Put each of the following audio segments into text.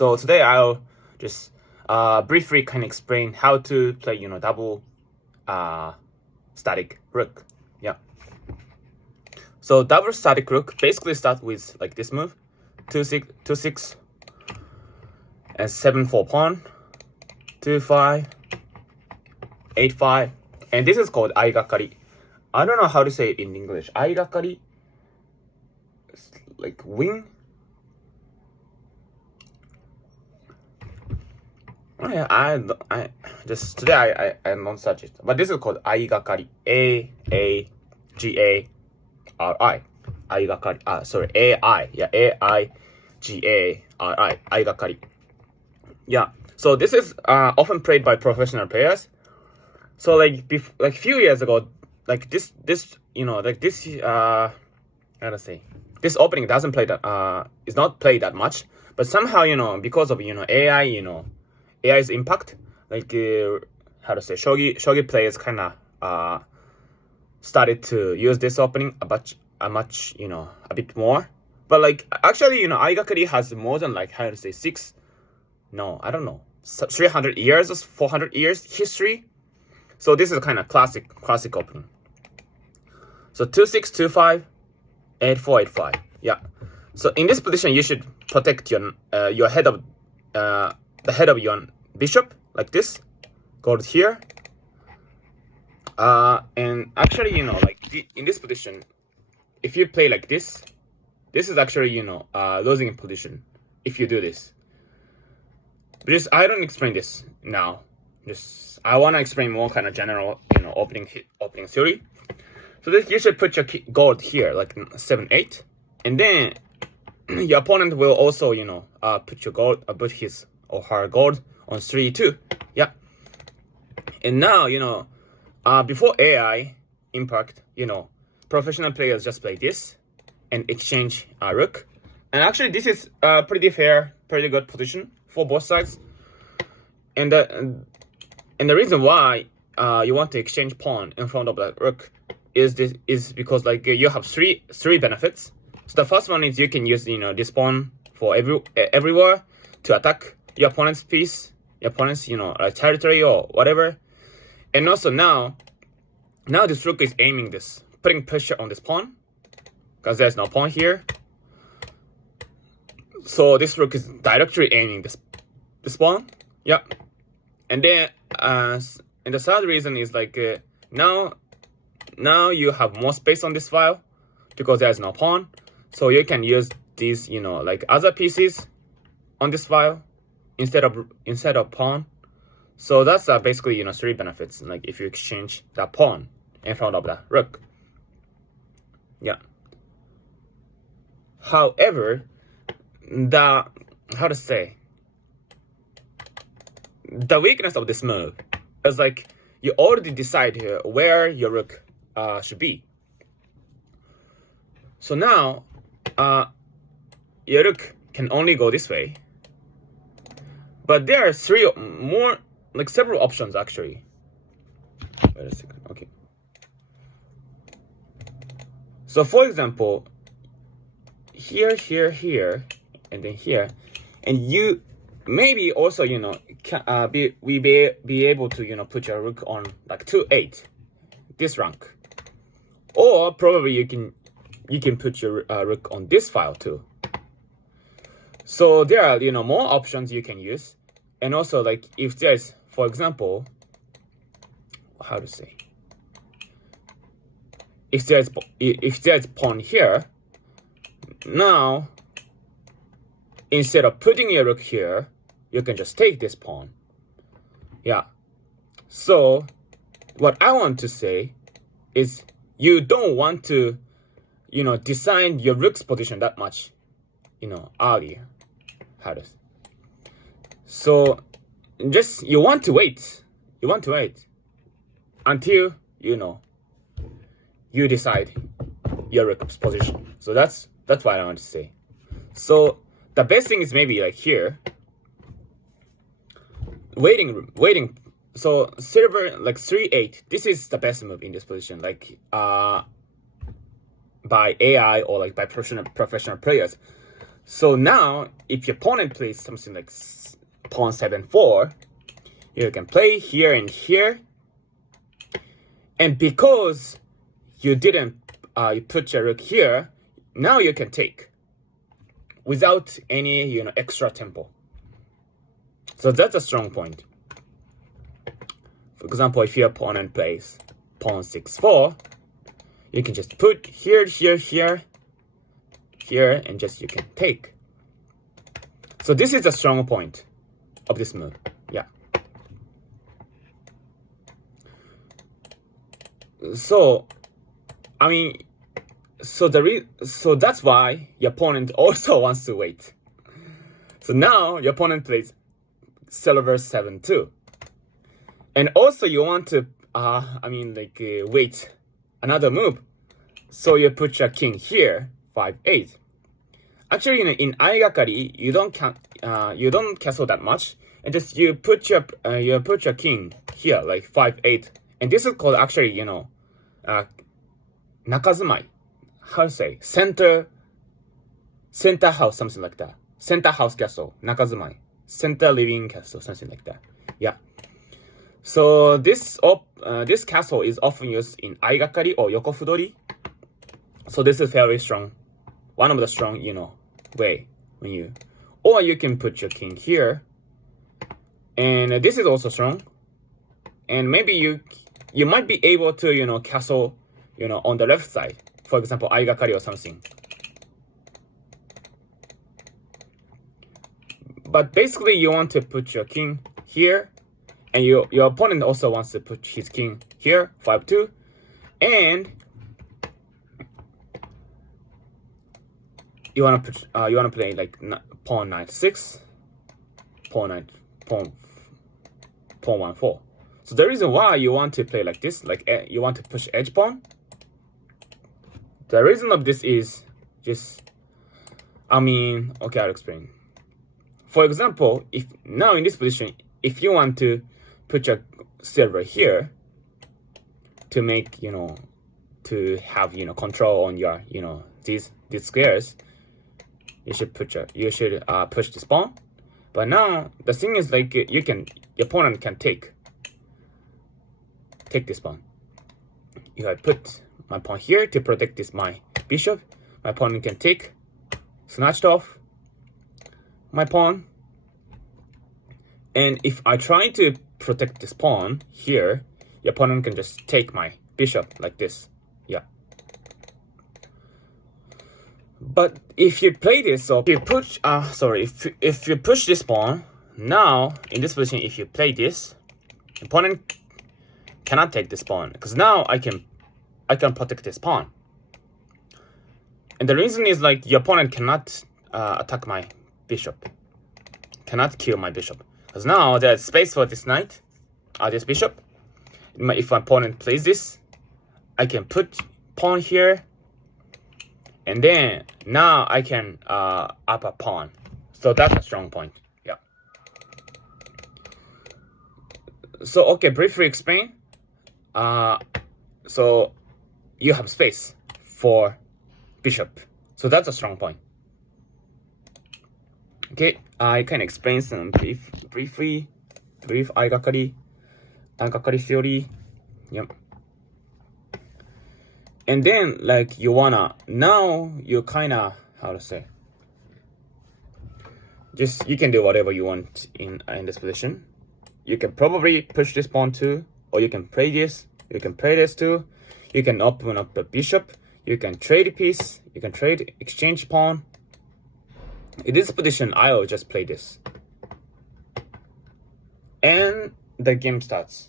So today I'll just briefly kind of explain how to play, double static rook. Yeah. So double static rook basically starts with like this move, 2-6, 2-6, and 7-4 pawn, 2-5, 8-5, and this is called aigakari. I don't know how to say it in English. Aigakari, like wing. Oh yeah, I just today I don't search it, but this is called aigakari. A-I-G-A-R-I. Aigakari. Sorry, A-I. Yeah, A-I-G-A-R-I. Aigakari. Yeah. So this is often played by professional players. So like few years ago, like this how to say, this opening doesn't play that is not played that much, but somehow because of AI's impact, like how to say, shogi players kind of started to use this opening a bit more. But like actually aigakari has more than like how to say 300 years or 400 years history. So this is kind of classic opening. So 2-6, 2-5, 8-4, 8-5. Yeah. So in this position, you should protect your head of the head of your bishop like this. Go to here. And actually, in this position, if you play like this is actually losing position if you do this. But I don't explain this now. I want to explain more kind of general, opening theory. So this, you should put your gold here, like 7-8, and then your opponent will also, put your gold, put his or her gold on 3-2. Yeah. And now, before AI impact, professional players just play this and exchange rook. And actually, this is pretty fair, pretty good position for both sides. And the reason why you want to exchange pawn in front of that rook is because like you have three benefits. So the first one is you can use this pawn for everywhere to attack your opponent's piece, your opponent's territory or whatever. And also now this rook is aiming this, putting pressure on this pawn because there's no pawn here. So this rook is directly aiming this pawn. Yeah. And then and the third reason is like now you have more space on this file because there's no pawn. So you can use these like other pieces on this file instead of pawn. So that's basically three benefits, like if you exchange that pawn in front of the rook. Yeah. However, the weakness of this move is like you already decide where your rook should be. So now your rook can only go this way, but there are several options actually. Wait a second. Okay. So for example, here, and then here, and you maybe also be able to put your rook on like 2-8, this rank, or probably you can put your rook on this file too. So there are more options you can use. And also like if there's, for example, how to say, if there's pawn here, now instead of putting your rook here, you can just take this pawn. Yeah. So what I want to say is you don't want to decide your rook's position that much earlier. How does, so just you want to wait until you decide your rook's position. So that's what I want to say. So the best thing is maybe like here, waiting. So silver like 3-8. This is the best move in this position, like by AI or like by professional players. So now, if your opponent plays something like pawn 7-4, you can play here and here. And because you didn't you put your rook here, now you can take without any extra tempo. So that's a strong point. For example, if your opponent plays pawn 6-4, you can just put here, here, here, here, and just you can take. So this is a strong point of this move. Yeah. So, I mean, so that's why your opponent also wants to wait. So now your opponent plays silver 7-2, and also you want to wait another move. So you put your king here 5-8. Actually, in Aigakari, you don't castle that much, and just you put your king here like 5-8, and this is called actually nakazumai. How to say center house, something like that. Center house castle, nakazumai. Center living castle, something like that. Yeah. So this castle is often used in Aigakari or Yokofudori. So this is very strong. One of the strong, way when you, or you can put your king here, and this is also strong. And maybe you might be able to castle on the left side, for example Aigakari or something. But basically you want to put your king here, and your opponent also wants to put his king here 5-2, and you want to play like pawn 9-6, pawn 1-4. So the reason why you want to play like this, like you want to push edge pawn, the reason of this is just, okay, I'll explain. For example, if now in this position, if you want to put your silver here to make, to have, control on your, these squares, you should push this pawn. But now the thing is like your opponent can take this pawn. If I put my pawn here to protect my bishop, my opponent can take, snatched off my pawn. And if I try to protect this pawn here, your opponent can just take my bishop like this. Yeah. But if you play this, so if you push, if you push this pawn, now in this position, if you play this, opponent cannot take this pawn, because now I can protect this pawn. And the reason is like your opponent cannot attack my bishop, cannot kill my bishop, because now there's space for this knight, this bishop. If my opponent plays this, I can put pawn here, and then now I can up a pawn. So that's a strong point. Yeah. So okay, briefly explain. So you have space for bishop. So that's a strong point. Okay, I can explain some brief Aigakari theory. Yep. And then like you kinda, how to say, just you can do whatever you want in this position. You can probably push this pawn too, or you can play this. You can play this too. You can open up the bishop. You can trade a piece. You can exchange pawn. In this position, I will just play this. And the game starts.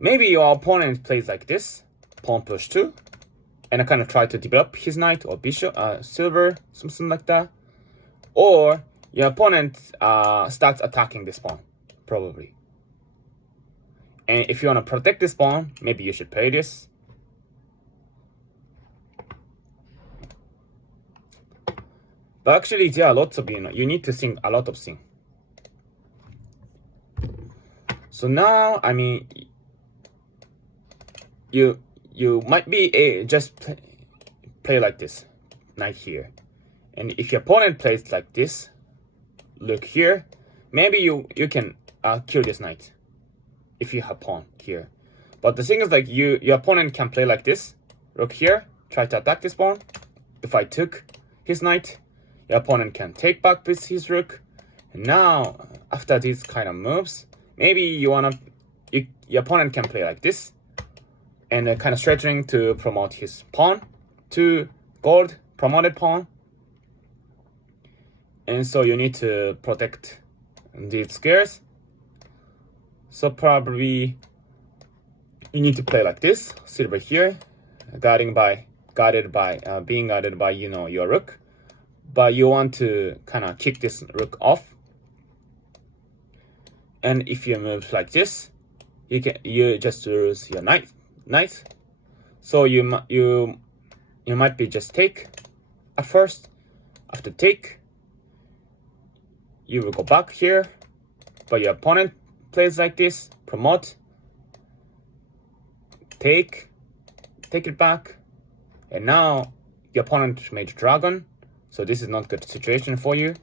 Maybe your opponent plays like this, pawn push 2, and I kind of try to develop his knight or bishop, silver, something like that. Or your opponent starts attacking this pawn, probably. And if you want to protect this pawn, maybe you should play this. But actually, there are lots of, you need to think a lot of things. So now, I mean, you might be just play like this, knight here, And if your opponent plays like this, look here, maybe you can kill this knight if you have pawn here. But the thing is, like, your opponent can play like this, rook here, try to attack this pawn. If I took his knight, your opponent can take back with his rook. And now, after these kind of moves, maybe your opponent can play like this, and kind of stretching to promote his pawn to gold, promoted pawn. And so you need to protect these squares. So probably you need to play like this, silver here, being guarded by your rook. But you want to kind of kick this rook off. And if you move like this, you just lose your knight. So you might be just take at first. After take, you will go back here, but your opponent plays like this, promote, take it back, and now your opponent made dragon, so this is not good situation for you.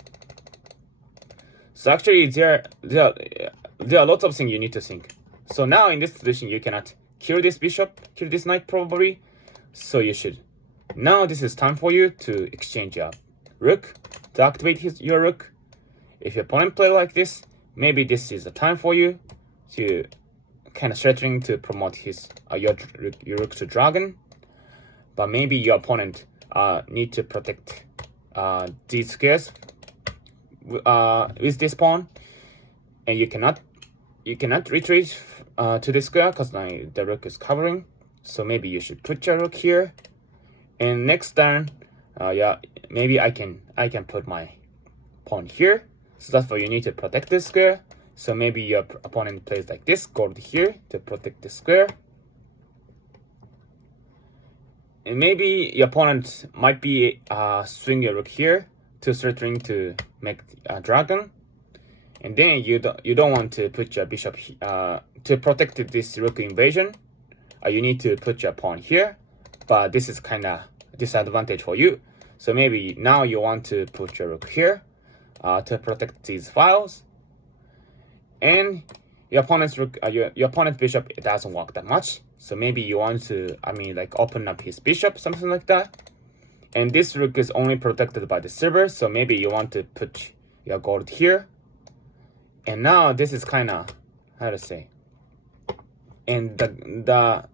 So actually there are lots of things you need to think. So now in this position you cannot kill this bishop, kill this knight probably, so you should. Now this is time for you to exchange your rook, to activate your rook. If your opponent play like this, maybe this is the time for you to kind of threatening to promote your rook to dragon. But maybe your opponent need to protect these squares with this pawn, and you cannot retreat to this square because the rook is covering. So maybe you should put your rook here, and next turn, maybe I can put my pawn here. So that's why you need to protect this square. So maybe your opponent plays like this, gold here to protect the square. And maybe your opponent might be swing your rook here to threatening to make a dragon. And then you don't want to put your bishop to protect this rook invasion. You need to put your pawn here, but this is kind of disadvantage for you. So maybe now you want to put your rook here to protect these files. And your opponent's rook, your opponent's bishop, it doesn't work that much. So maybe you want to, open up his bishop, something like that. And this rook is only protected by the silver, so maybe you want to put your gold here. And now this is kind of, how to say, and the